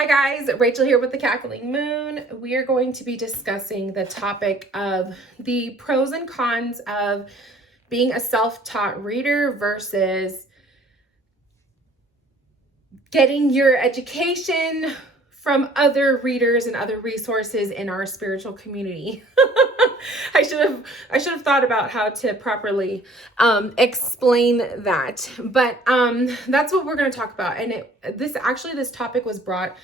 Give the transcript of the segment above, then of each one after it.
Hi guys, Rachel here with the Cackling Moon. We are going to be discussing the topic of the pros and cons of being a self-taught reader versus getting your education from other readers and other resources in our spiritual community. I should have thought about how to properly explain that, but that's what we're going to talk about. And this topic was brought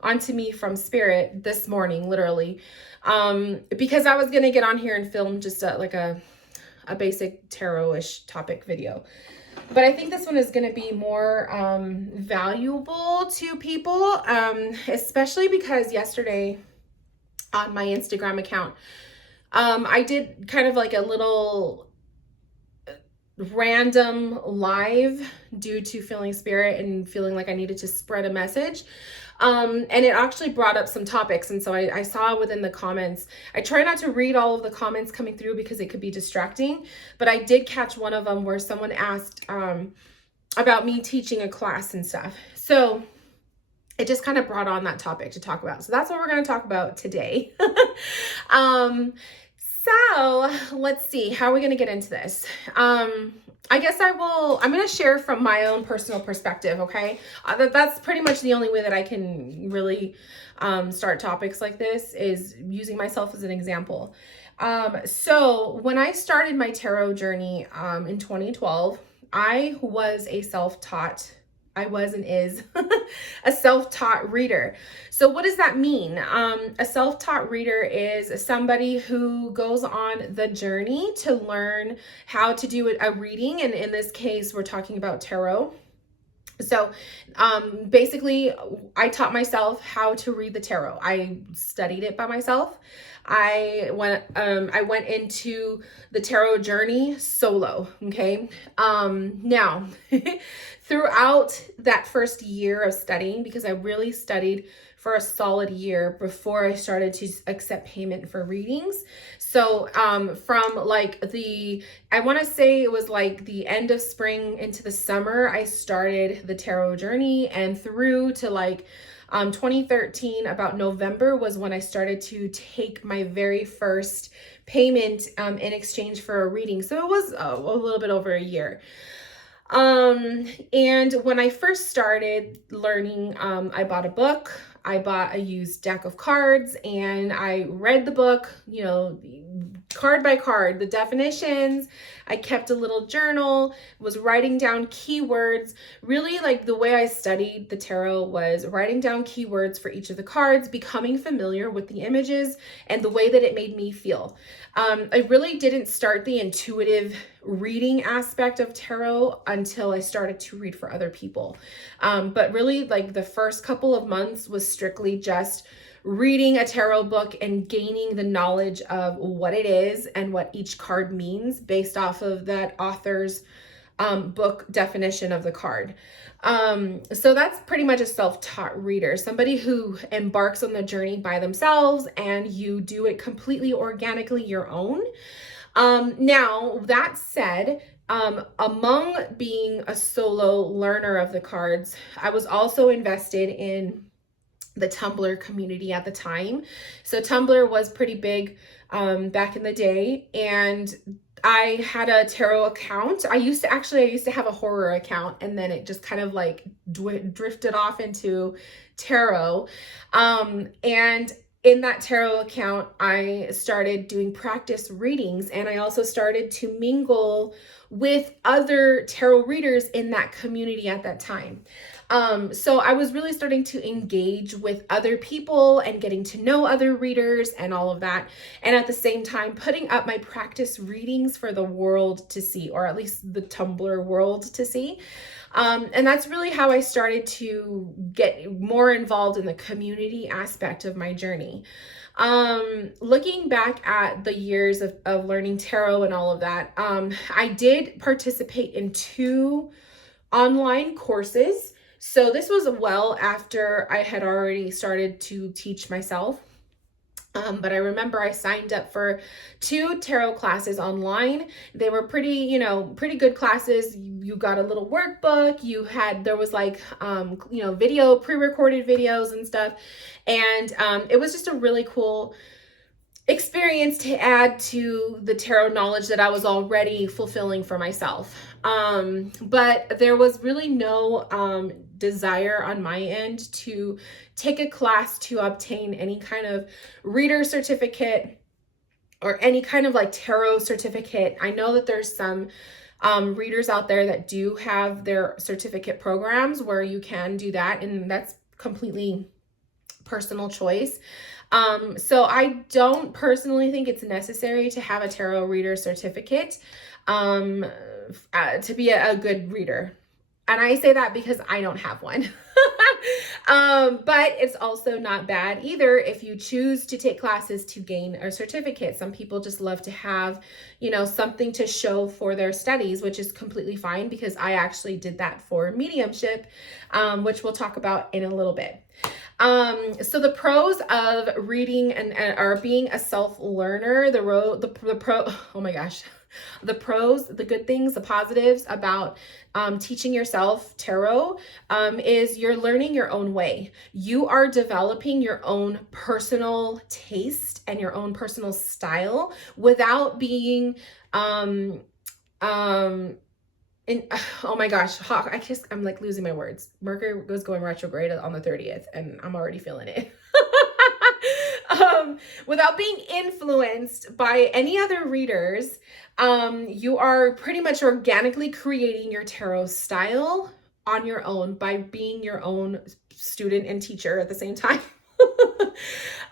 onto me from Spirit this morning, literally, because I was going to get on here and film just a basic tarot-ish topic video. But I think this one is going to be more valuable to people, especially because yesterday on my Instagram account, I did kind of like a little random live due to feeling Spirit and feeling like I needed to spread a message. And it actually brought up some topics. And so I saw within the comments, I try not to read all of the comments coming through because it could be distracting, but I did catch one of them where someone asked about me teaching a class and stuff. So it just kind of brought on that topic to talk about. So that's what we're going to talk about today. So let's see, how are we going to get into this? I guess I'm going to share from my own personal perspective. Okay. That's pretty much the only way that I can really, start topics like this, is using myself as an example. So when I started my tarot journey, in 2012, I was and is a self-taught reader. So what does that mean? A self-taught reader is somebody who goes on the journey to learn how to do a reading. And in this case, we're talking about tarot. So basically, I taught myself how to read the tarot. I studied it by myself. I went into the tarot journey solo. Okay. Now, throughout that first year of studying, because I really studied for a solid year before I started to accept payment for readings. So from like I want to say it was like the end of spring into the summer, I started the tarot journey, and through to like 2013, about November was when I started to take my very first payment in exchange for a reading. So it was a little bit over a year. And when I first started learning, I bought a book. I bought a used deck of cards and I read the book, card by card, the definitions. I kept a little journal, was writing down keywords. Really, like, the way I studied the tarot was writing down keywords for each of the cards, becoming familiar with the images and the way that it made me feel. I really didn't start the intuitive reading aspect of tarot until I started to read for other people. But really, like, the first couple of months was strictly just reading a tarot book and gaining the knowledge of what it is and what each card means based off of that author's book definition of the card. So that's pretty much a self-taught reader, somebody who embarks on the journey by themselves and you do it completely organically your own. Now, that said, among being a solo learner of the cards, I was also invested in the Tumblr community at the time. So Tumblr was pretty big back in the day, and I had a tarot account. I used to have a horror account, and then it just kind of like drifted off into tarot. And in that tarot account, I started doing practice readings, and I also started to mingle with other tarot readers in that community at that time. So I was really starting to engage with other people and getting to know other readers and all of that. And at the same time, putting up my practice readings for the world to see, or at least the Tumblr world to see. And that's really how I started to get more involved in the community aspect of my journey. Looking back at the years of learning tarot and all of that, I did participate in 2 online courses. So this was well after I had already started to teach myself. But I remember I signed up for 2 tarot classes online. They were pretty, pretty good classes. You got a little workbook. There was like, video, pre-recorded videos and stuff. And it was just a really cool experience to add to the tarot knowledge that I was already fulfilling for myself. But there was really no desire on my end to take a class to obtain any kind of reader certificate or any kind of like tarot certificate. I know that there's some readers out there that do have their certificate programs where you can do that, and that's completely personal choice. So I don't personally think it's necessary to have a tarot reader certificate to be a good reader. And I say that because I don't have one. But it's also not bad either if you choose to take classes to gain a certificate. Some people just love to have, something to show for their studies, which is completely fine, because I actually did that for mediumship, which we'll talk about in a little bit. So the pros of reading and are being a self-learner, oh my gosh, the pros, the good things, the positives about teaching yourself tarot is you're learning your own way. You are developing your own personal taste and your own personal style without being oh my gosh, I'm like losing my words. Mercury was going retrograde on the 30th and I'm already feeling it. Without being influenced by any other readers, you are pretty much organically creating your tarot style on your own by being your own student and teacher at the same time.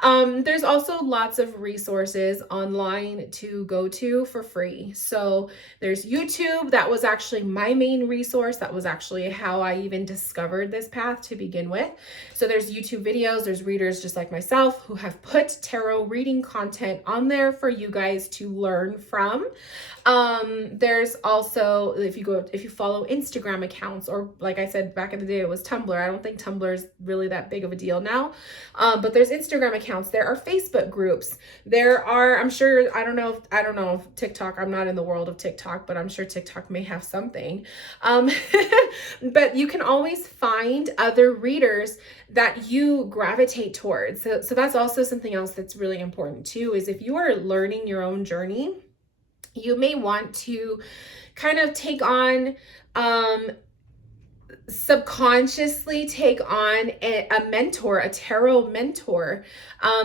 There's also lots of resources online to go to for free. So there's YouTube. That was actually my main resource. That was actually how I even discovered this path to begin with. So there's YouTube videos. There's readers just like myself who have put tarot reading content on there for you guys to learn from. There's also, if you follow Instagram accounts, or like I said, back in the day, it was Tumblr. I don't think Tumblr is really that big of a deal now. But there's Instagram accounts. There are Facebook groups. There are, I don't know if TikTok, I'm not in the world of TikTok, but I'm sure TikTok may have something. But you can always find other readers that you gravitate towards. So that's also something else that's really important too, is if you are learning your own journey, you may want to kind of subconsciously take on a mentor, a tarot mentor,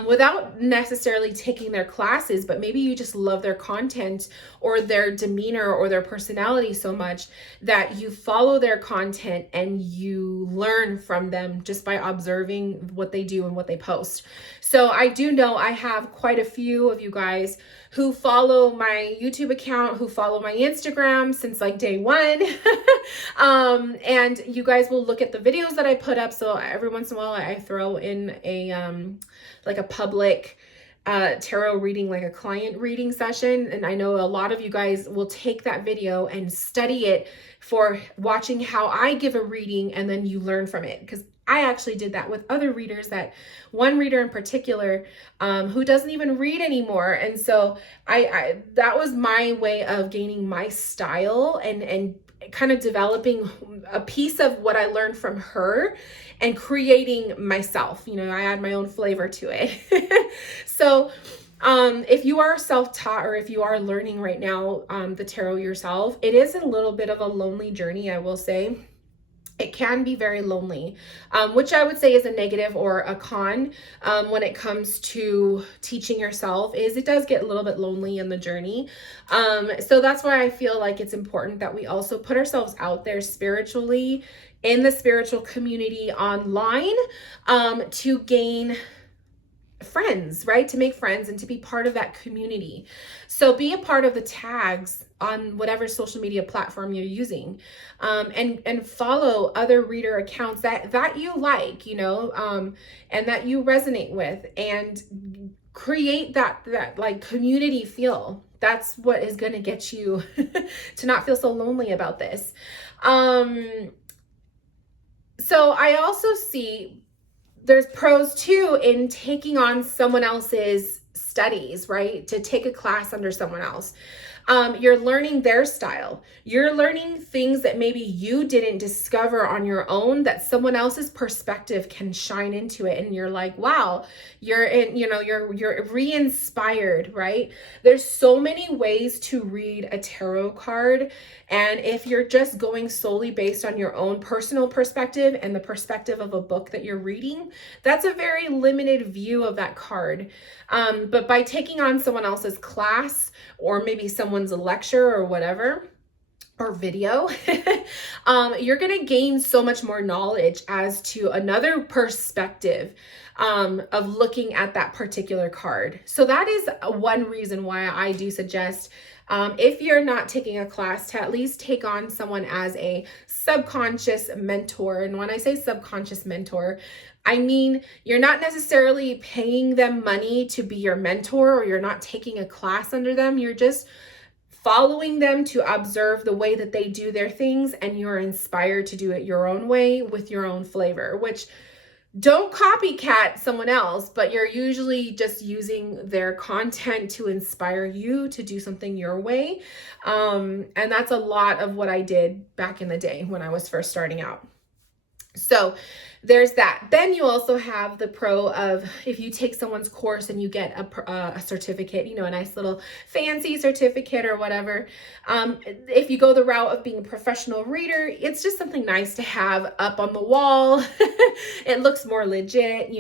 without necessarily taking their classes, but maybe you just love their content or their demeanor or their personality so much that you follow their content and you learn from them just by observing what they do and what they post. So I do know I have quite a few of you guys who follow my YouTube account, who follow my Instagram since like day one. And you guys will look at the videos that I put up. So every once in a while I throw in like a public tarot reading, like a client reading session. And I know a lot of you guys will take that video and study it for watching how I give a reading, and then you learn from it. Because I actually did that with other readers, that one reader in particular, who doesn't even read anymore. And so I that was my way of gaining my style and kind of developing a piece of what I learned from her and creating myself. I add my own flavor to it. So if you are self-taught, or if you are learning right now the tarot yourself, it is a little bit of a lonely journey, I will say. It can be very lonely, which I would say is a negative or a con when it comes to teaching yourself, is it does get a little bit lonely in the journey. So that's why I feel like it's important that we also put ourselves out there spiritually in the spiritual community online to gain friends, right? To make friends and to be part of that community. So be a part of the tags on whatever social media platform you're using, and follow other reader accounts that you like, and that you resonate with, and create that like community feel. That's what is going to get you to not feel so lonely about this. So I also see there's pros too in taking on someone else's studies, right? To take a class under someone else. You're learning their style. You're learning things that maybe you didn't discover on your own, that someone else's perspective can shine into it. And you're like, wow, you're re-inspired, right? There's so many ways to read a tarot card. And if you're just going solely based on your own personal perspective and the perspective of a book that you're reading, that's a very limited view of that card. But by taking on someone else's class, or maybe someone's lecture or whatever, or video, you're going to gain so much more knowledge as to another perspective of looking at that particular card. So that is one reason why I do suggest, if you're not taking a class, to at least take on someone as a subconscious mentor. And when I say subconscious mentor, I mean, you're not necessarily paying them money to be your mentor, or you're not taking a class under them. You're just following them to observe the way that they do their things, and you're inspired to do it your own way with your own flavor, which don't copycat someone else, but you're usually just using their content to inspire you to do something your way. And that's a lot of what I did back in the day when I was first starting out. So there's that. Then you also have the pro of, if you take someone's course and you get a certificate, a nice little fancy certificate or whatever. If you go the route of being a professional reader, it's just something nice to have up on the wall. It looks more legit,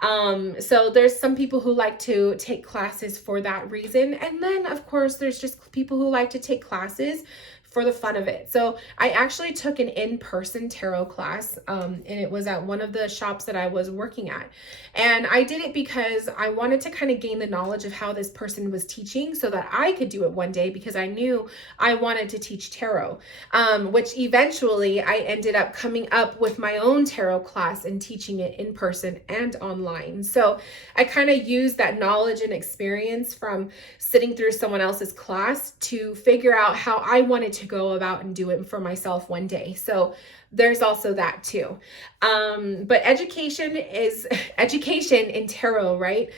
So there's some people who like to take classes for that reason. And then, of course, there's just people who like to take classes for the fun of it. So I actually took an in-person tarot class, and it was at one of the shops that I was working at. And I did it because I wanted to kind of gain the knowledge of how this person was teaching, so that I could do it one day, because I knew I wanted to teach tarot, which eventually I ended up coming up with my own tarot class and teaching it in person and online. So I kind of used that knowledge and experience from sitting through someone else's class to figure out how I wanted to go about and do it for myself one day. So there's also that too. But education in tarot, right?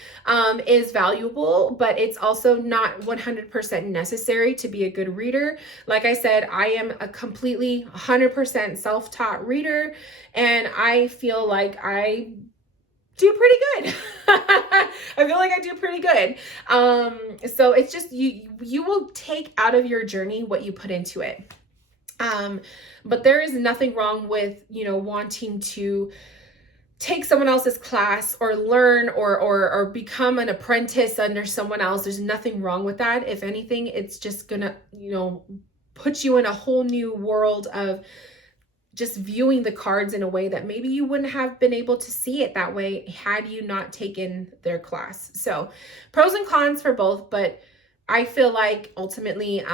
Is valuable, but it's also not 100% necessary to be a good reader. Like I said, I am a completely 100% self-taught reader, and I feel like I do pretty good. I feel like I do pretty good. So it's just, you will take out of your journey what you put into it. But there is nothing wrong with, wanting to take someone else's class or learn or become an apprentice under someone else. There's nothing wrong with that. If anything, it's just gonna, put you in a whole new world of just viewing the cards in a way that maybe you wouldn't have been able to see it that way had you not taken their class. So pros and cons for both, but I feel like ultimately,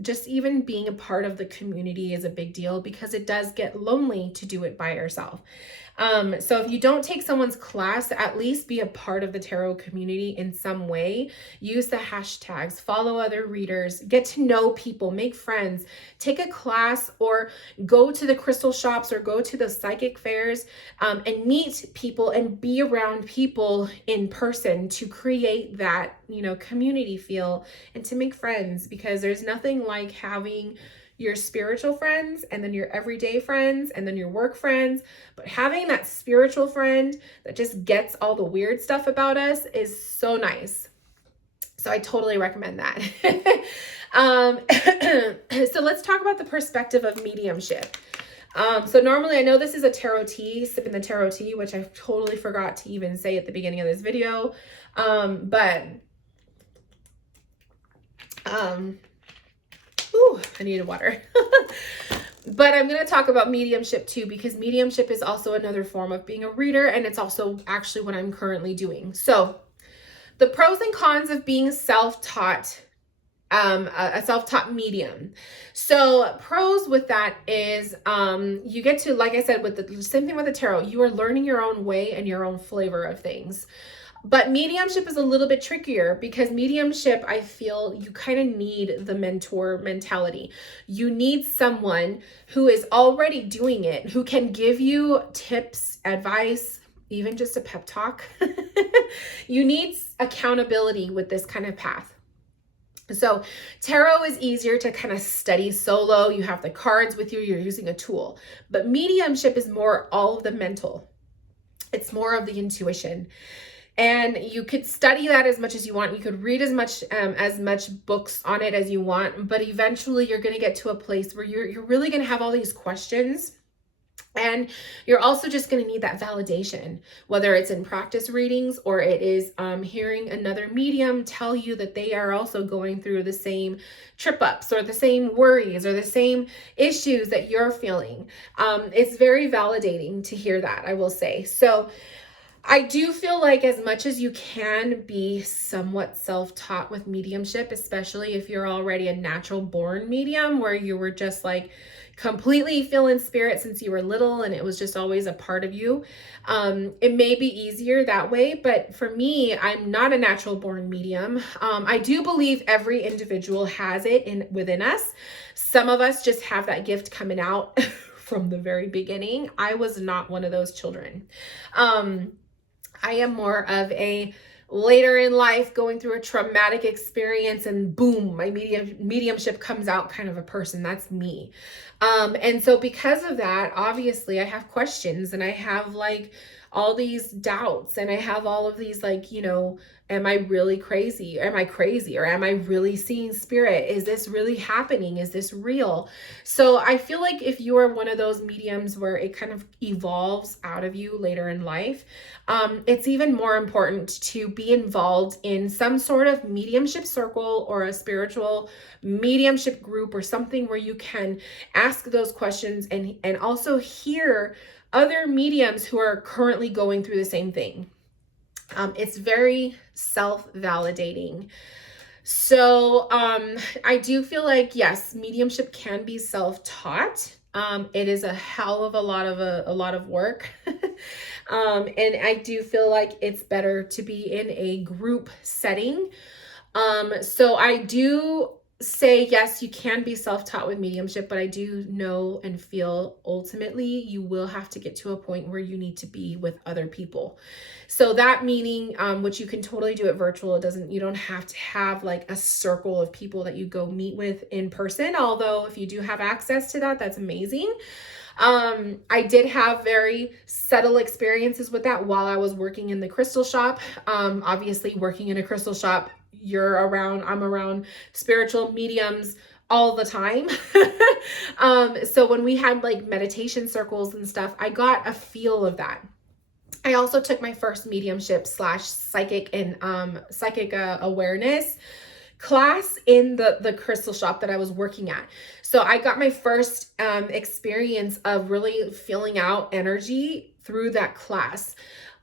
just even being a part of the community is a big deal, because it does get lonely to do it by yourself. So if you don't take someone's class, at least be a part of the tarot community in some way. Use the hashtags, follow other readers, get to know people, make friends, take a class, or go to the crystal shops or go to the psychic fairs, and meet people and be around people in person to create that, community feel and to make friends, because there's nothing like having your spiritual friends and then your everyday friends and then your work friends, but having that spiritual friend that just gets all the weird stuff about us is so nice. So I totally recommend that. So let's talk about the perspective of mediumship. So normally, I know this is a tarot tea, sipping the tarot tea, which I totally forgot to even say at the beginning of this video. Ooh, I needed water. But I'm going to talk about mediumship too, because mediumship is also another form of being a reader, and it's also actually what I'm currently doing. So the pros and cons of being self-taught, a self-taught medium. So pros with that is, you get to, like I said, with the same thing with the tarot, you are learning your own way and your own flavor of things. But mediumship is a little bit trickier, because mediumship, I feel you kind of need the mentor mentality. You need someone who is already doing it, who can give you tips, advice, even just a pep talk. You need accountability with this kind of path. So tarot is easier to kind of study solo. You have the cards with you, you're using a tool. But mediumship is more all of the mental. It's more of the intuition. And you could study that as much as you want. You could read as much books on it as you want, but eventually you're going to get to a place where you're really going to have all these questions. And you're also just going to need that validation, whether it's in practice readings or it is hearing another medium tell you that they are also going through the same trip ups or the same worries or the same issues that you're feeling. It's very validating to hear that, I will say. So I do feel like as much as you can be somewhat self-taught with mediumship, especially if you're already a natural born medium where you were just like completely feeling spirit since you were little and it was just always a part of you. It may be easier that way, but for me, I'm not a natural born medium. I do believe every individual has it within us. Some of us just have that gift coming out from the very beginning. I was not one of those children. I am more of a later in life going through a traumatic experience and boom, my mediumship comes out kind of a person. That's me. And so because of that, obviously I have questions and I have like all these doubts and I have all of these like, am I really crazy? Am I crazy? Or am I really seeing spirit? Is this really happening? Is this real? So I feel like if you are one of those mediums where it kind of evolves out of you later in life, it's even more important to be involved in some sort of mediumship circle or a spiritual mediumship group or something where you can ask those questions and also hear other mediums who are currently going through the same thing. It's very self-validating. So I do feel like, yes, mediumship can be self-taught. It is a hell of a lot of work. And I do feel like it's better to be in a group setting. So I do say, yes, you can be self-taught with mediumship, but I do know and feel ultimately you will have to get to a point where you need to be with other people. So that meaning, which you can totally do it virtual. You don't have to have like a circle of people that you go meet with in person. Although if you do have access to that, that's amazing. I did have very subtle experiences with that while I was working in the crystal shop. Obviously working in a crystal shop, I'm around spiritual mediums all the time. So when we had like meditation circles and stuff, I got a feel of that. I also took my first mediumship / psychic and psychic awareness class in the crystal shop that I was working at. So I got my first experience of really feeling out energy through that class.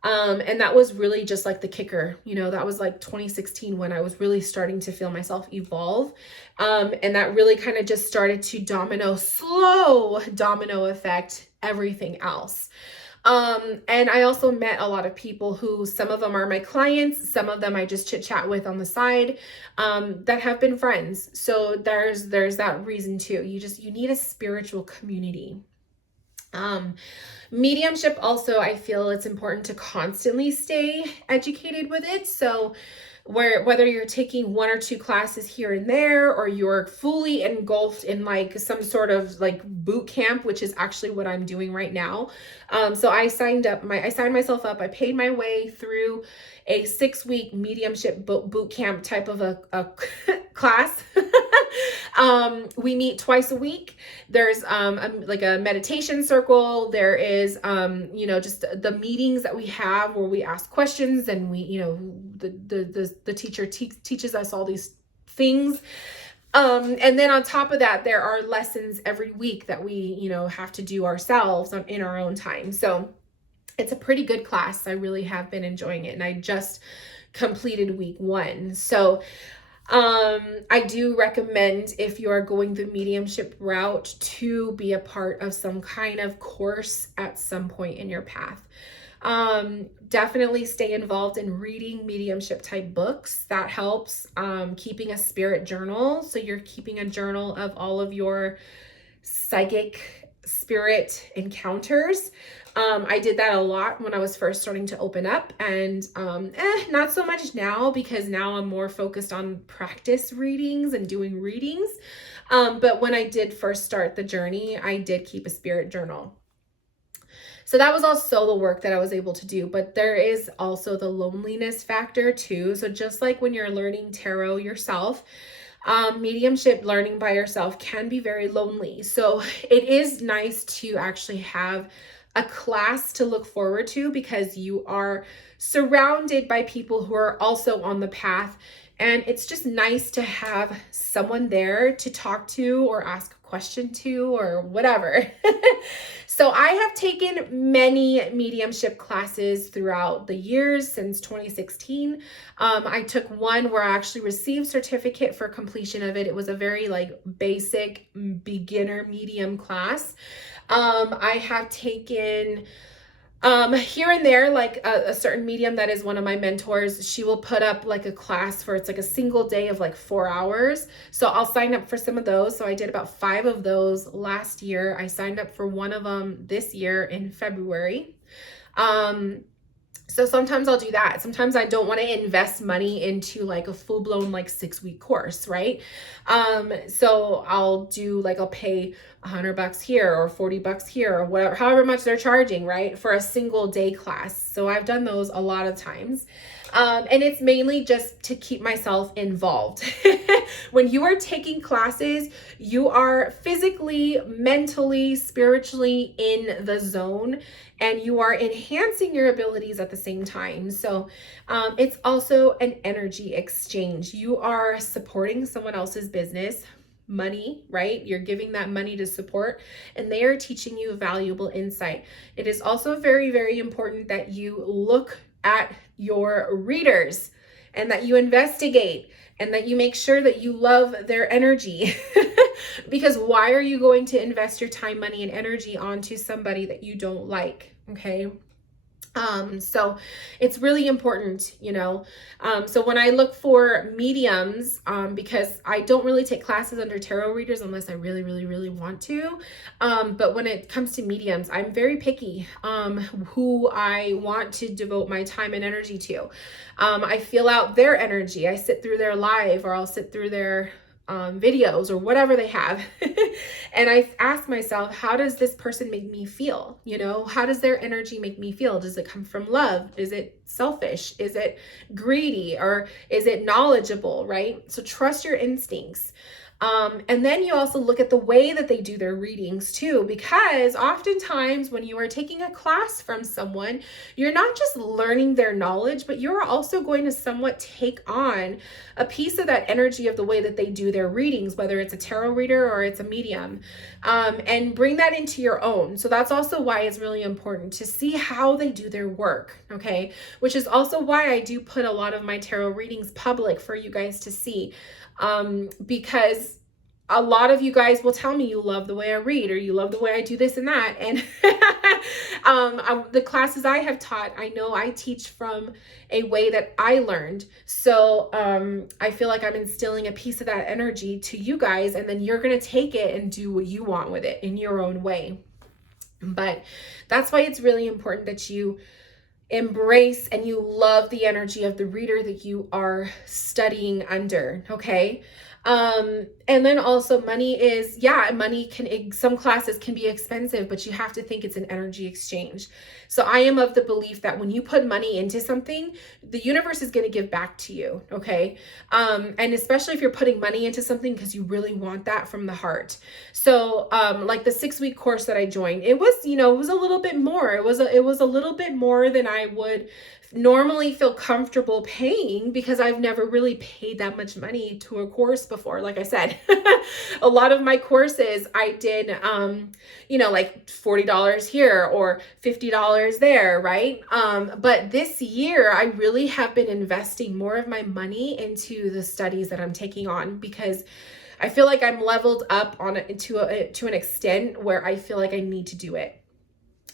And that was really just like the kicker, that was like 2016 when I was really starting to feel myself evolve. And that really kind of just started to slow domino effect everything else. And I also met a lot of people who, some of them are my clients, some of them I just chit chat with on the side, that have been friends. So there's that reason too. You need a spiritual community. Mediumship also, I feel it's important to constantly stay educated with it. So whether you're taking 1 or 2 classes here and there, or you're fully engulfed in like some sort of like boot camp, which is actually what I'm doing right now. So I signed myself up. I paid my way through a 6-week mediumship boot camp type of a class. We meet twice a week. There's like a meditation circle. There is just the meetings that we have where we ask questions and we the teacher teaches us all these things. And then on top of that, there are lessons every week that we have to do ourselves in our own time. So it's a pretty good class. I really have been enjoying it, and I just completed week 1. So I do recommend, if you are going the mediumship route, to be a part of some kind of course at some point in your path. Definitely stay involved in reading mediumship type books. That helps. Keeping a spirit journal. So you're keeping a journal of all of your psychic spirit encounters. I did that a lot when I was first starting to open up, and not so much now, because now I'm more focused on practice readings and doing readings. But when I did first start the journey, I did keep a spirit journal. So that was all solo work that I was able to do, but there is also the loneliness factor too. So just like when you're learning tarot yourself, mediumship learning by yourself can be very lonely. So it is nice to actually have a class to look forward to, because you are surrounded by people who are also on the path. And it's just nice to have someone there to talk to or ask a question to or whatever. So I have taken many mediumship classes throughout the years since 2016. I took one where I actually received certificate for completion of it. It was a very basic beginner medium class. I have taken here and there, a certain medium that is one of my mentors, she will put up a class for, it's a single day of 4 hours. So I'll sign up for some of those. So I did about 5 of those last year. I signed up for one of them this year in February. So sometimes I'll do that. Sometimes I don't want to invest money into a full-blown 6-week course, right? So I'll do I'll pay $100 here or $40 here or whatever, however much they're charging, right, for a single day class. So I've done those a lot of times. And it's mainly just to keep myself involved. When you are taking classes, you are physically, mentally, spiritually in the zone, and you are enhancing your abilities at the same time. So it's also an energy exchange. You are supporting someone else's business, money, right? You're giving that money to support, and they are teaching you valuable insight. It is also very, very important that you look at your readers and that you investigate and that you make sure that you love their energy. Because why are you going to invest your time, money, and energy onto somebody that you don't like? Okay. So it's really important, so when I look for mediums, because I don't really take classes under tarot readers unless I really, really, really want to. But when it comes to mediums, I'm very picky, who I want to devote my time and energy to. I feel out their energy. I sit through their live, or I'll sit through their videos or whatever they have. And I ask myself, how does this person make me feel? How does their energy make me feel? Does it come from love? Is it selfish? Is it greedy? Or is it knowledgeable, right? So trust your instincts. And then you also look at the way that they do their readings too, because oftentimes when you are taking a class from someone, you're not just learning their knowledge, but you're also going to somewhat take on a piece of that energy of the way that they do their readings, whether it's a tarot reader or it's a medium, and bring that into your own. So that's also why it's really important to see how they do their work, okay? Which is also why I do put a lot of my tarot readings public for you guys to see. Because a lot of you guys will tell me you love the way I read, or you love the way I do this and that. And the classes I have taught, I know I teach from a way that I learned. So I feel like I'm instilling a piece of that energy to you guys, and then you're going to take it and do what you want with it in your own way. But that's why it's really important that you embrace and you love the energy of the reader that you are studying under, okay? And then also money some classes can be expensive, but you have to think it's an energy exchange. So I am of the belief that when you put money into something, the universe is going to give back to you. Okay. And especially if you're putting money into something because you really want that from the heart. So, like the 6-week course that I joined, it was a little bit more. It was a little bit more than I would normally feel comfortable paying, because I've never really paid that much money to a course before. Like I said, a lot of my courses I did, like $40 here or $50 there, right? But this year I really have been investing more of my money into the studies that I'm taking on, because I feel like I'm leveled up on it to an extent where I feel like I need to do it.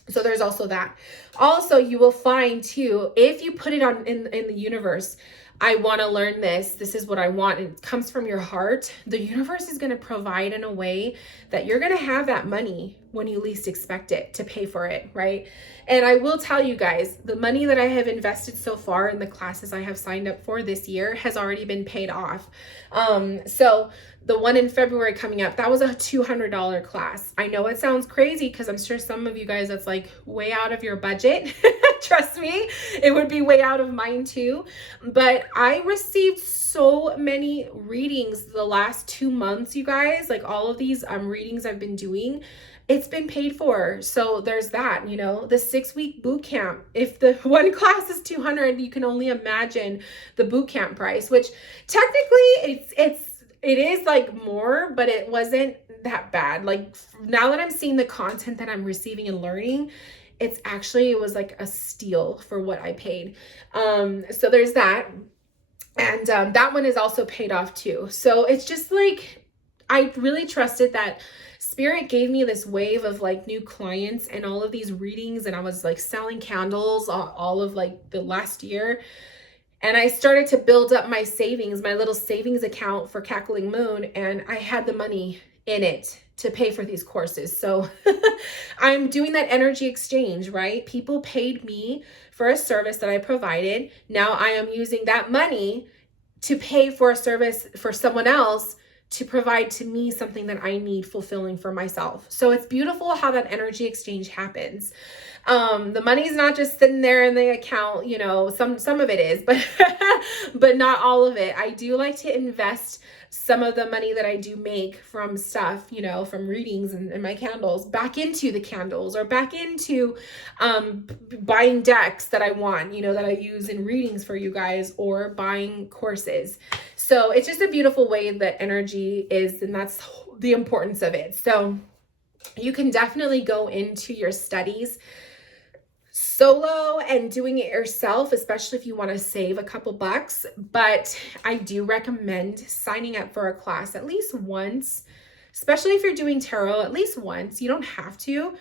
So there's also that. Also, you will find too, if you put it on in the universe, I want to learn this. This is what I want. And it comes from your heart. The universe is going to provide in a way that you're going to have that money when you least expect it to pay for it, right? And I will tell you guys, the money that I have invested so far in the classes I have signed up for this year has already been paid off. So the one in February coming up, that was a $200 class. I know it sounds crazy because I'm sure some of you guys, that's like way out of your budget. Trust me, it would be way out of mine too. But I received so many readings the last 2 months, you guys, like all of these readings I've been doing, it's been paid for. So there's that, you know, the 6-week boot camp. If the one class is $200, you can only imagine the boot camp price, which technically it is like more, but it wasn't that bad. Like now that I'm seeing the content that I'm receiving and learning, it was like a steal for what I paid. So there's that. And that one is also paid off too. So it's just like, I really trusted that Spirit gave me this wave of like new clients and all of these readings. And I was like selling candles all of like the last year. And I started to build up my savings, my little savings account for Cackling Moon. And I had the money in it to pay for these courses. So I'm doing that energy exchange, right? People paid me for a service that I provided. Now I am using that money to pay for a service for someone else to provide to me something that I need fulfilling for myself. So it's beautiful how that energy exchange happens. The money's not just sitting there in the account, you know, some of it is, but but not all of it. I do like to invest some of the money that I do make from stuff, you know, from readings and my candles back into the candles or back into buying decks that I want, you know, that I use in readings for you guys, or buying courses. So it's just a beautiful way that energy is, and that's the importance of it. So you can definitely go into your studies solo and doing it yourself, especially if you want to save a couple bucks. But I do recommend signing up for a class at least once, especially if you're doing tarot, at least once. You don't have to,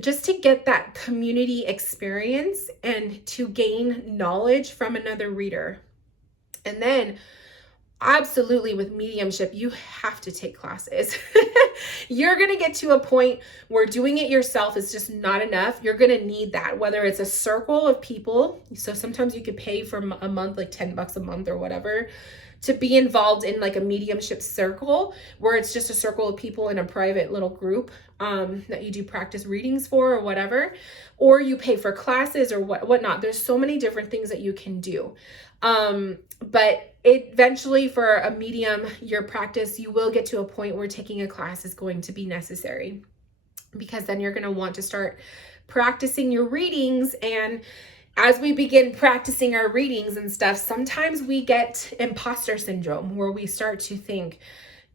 just to get that community experience and to gain knowledge from another reader. And then absolutely, with mediumship, you have to take classes. You're going to get to a point where doing it yourself is just not enough. You're going to need that, whether it's a circle of people. So sometimes you could pay for a month, like $10 a month or whatever, to be involved in like a mediumship circle, where it's just a circle of people in a private little group that you do practice readings for or whatever, or you pay for classes or whatnot. There's so many different things that you can do. But eventually for a medium, your practice, you will get to a point where taking a class is going to be necessary, because then you're going to want to start practicing your readings. And as we begin practicing our readings and stuff, sometimes we get imposter syndrome, where we start to think,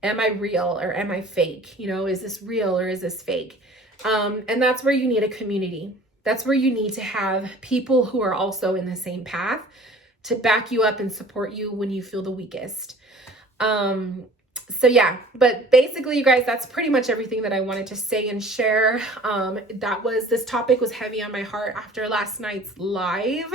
am I real or am I fake? You know, is this real or is this fake? And that's where you need a community. That's where you need to have people who are also in the same path to back you up and support you when you feel the weakest. So yeah, but basically, you guys, that's pretty much everything that I wanted to say and share. This topic was heavy on my heart after last night's live,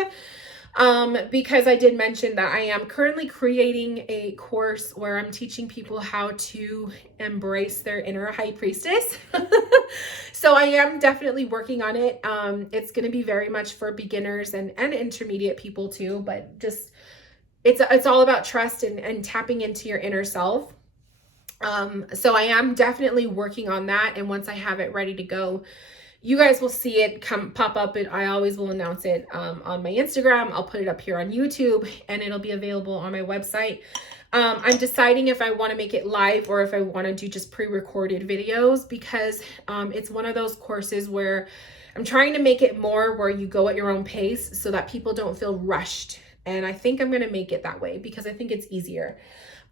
because I did mention that I am currently creating a course where I'm teaching people how to embrace their inner high priestess. So I am definitely working on it. It's going to be very much for beginners and intermediate people too, but just, it's all about trust and tapping into your inner self. So I am definitely working on that. And once I have it ready to go, you guys will see it pop up. I always will announce it on my Instagram. I'll put it up here on YouTube, and it'll be available on my website. I'm deciding if I want to make it live or if I want to do just pre-recorded videos, because it's one of those courses where I'm trying to make it more where you go at your own pace so that people don't feel rushed. And I think I'm going to make it that way because I think it's easier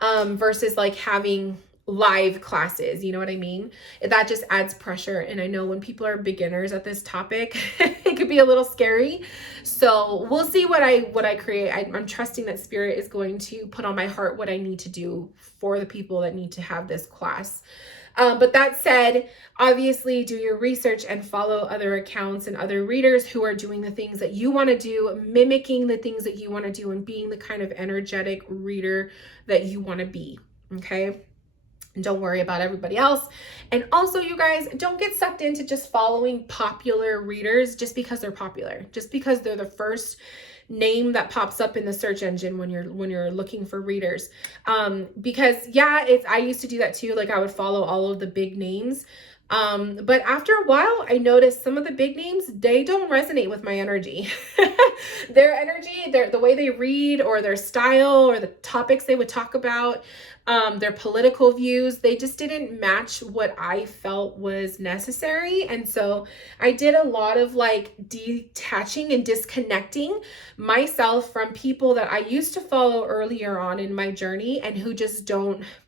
versus like having live classes, you know what I mean? That just adds pressure. And I know when people are beginners at this topic, it could be a little scary. So we'll see what I create. I'm trusting that Spirit is going to put on my heart what I need to do for the people that need to have this class. But that said, obviously do your research and follow other accounts and other readers who are doing the things that you want to do, mimicking the things that you want to do, and being the kind of energetic reader that you want to be. Okay. And don't worry about everybody else. And also, you guys, don't get sucked into just following popular readers just because they're popular, just because they're the first name that pops up in the search engine when you're looking for readers. Because yeah, I used to do that too. Like I would follow all of the big names. But after a while, I noticed some of the big names, they don't resonate with my energy. Their energy, the way they read, or their style, or the topics they would talk about, their political views, they just didn't match what I felt was necessary. And so I did a lot of like detaching and disconnecting myself from people that I used to follow earlier on in my journey and who just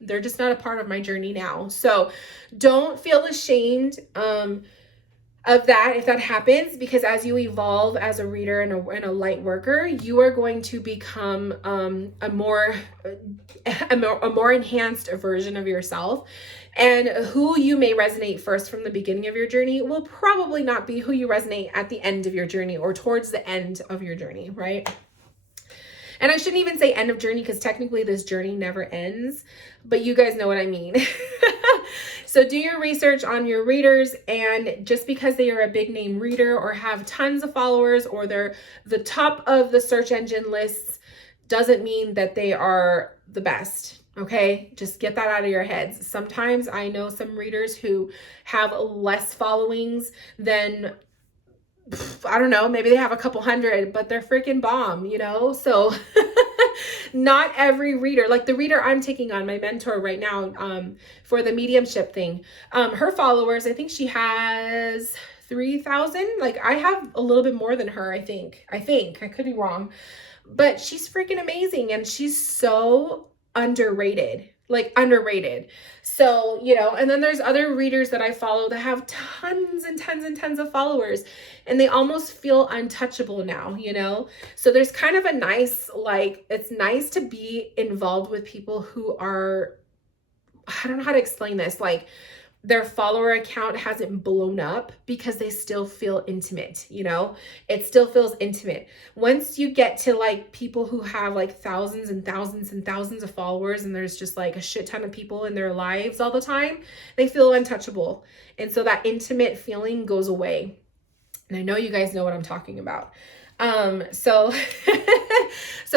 they're just not a part of my journey now. So don't feel ashamed of that if that happens, because as you evolve as a reader and a light worker, you are going to become a more enhanced version of yourself. And who you may resonate first from the beginning of your journey will probably not be who you resonate at the end of your journey or towards the end of your journey, right? And I shouldn't even say end of journey, because technically this journey never ends, but you guys know what I mean. So do your research on your readers, and just because they are a big name reader or have tons of followers or they're the top of the search engine lists doesn't mean that they are the best. Okay, just get that out of your heads. Sometimes I know some readers who have less followings than, I don't know, maybe they have a couple hundred, but they're freaking bomb, you know? So not every reader, like the reader I'm taking on, my mentor right now, for the mediumship thing, her followers, I think she has 3,000. Like I have a little bit more than her, I think, I could be wrong, but she's freaking amazing. And she's so underrated. So, you know, and then there's other readers that I follow that have tons and tons and tons of followers, and they almost feel untouchable now, you know? So there's kind of a nice, like, it's nice to be involved with people who are, I don't know how to explain this, like their follower account hasn't blown up, because they still feel intimate, you know? It still feels intimate. Once you get to like people who have like thousands and thousands and thousands of followers, and there's just like a shit ton of people in their lives all the time, they feel untouchable. And so that intimate feeling goes away. And I know you guys know what I'm talking about. So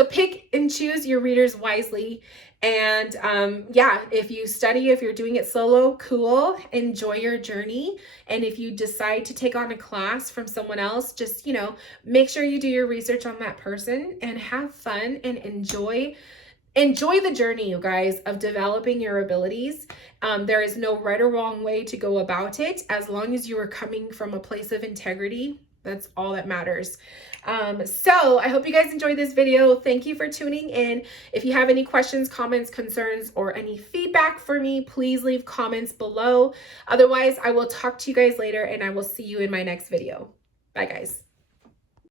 pick and choose your readers wisely. And yeah, if you study, if you're doing it solo, cool, enjoy your journey. And if you decide to take on a class from someone else, just, you know, make sure you do your research on that person and have fun and enjoy the journey, you guys, of developing your abilities. There is no right or wrong way to go about it. As long as you are coming from a place of integrity, that's all that matters. So I hope you guys enjoyed this video. Thank you for tuning in. If you have any questions, comments, concerns, or any feedback for me, please leave comments below. Otherwise, I will talk to you guys later, and I will see you in my next video. Bye, guys.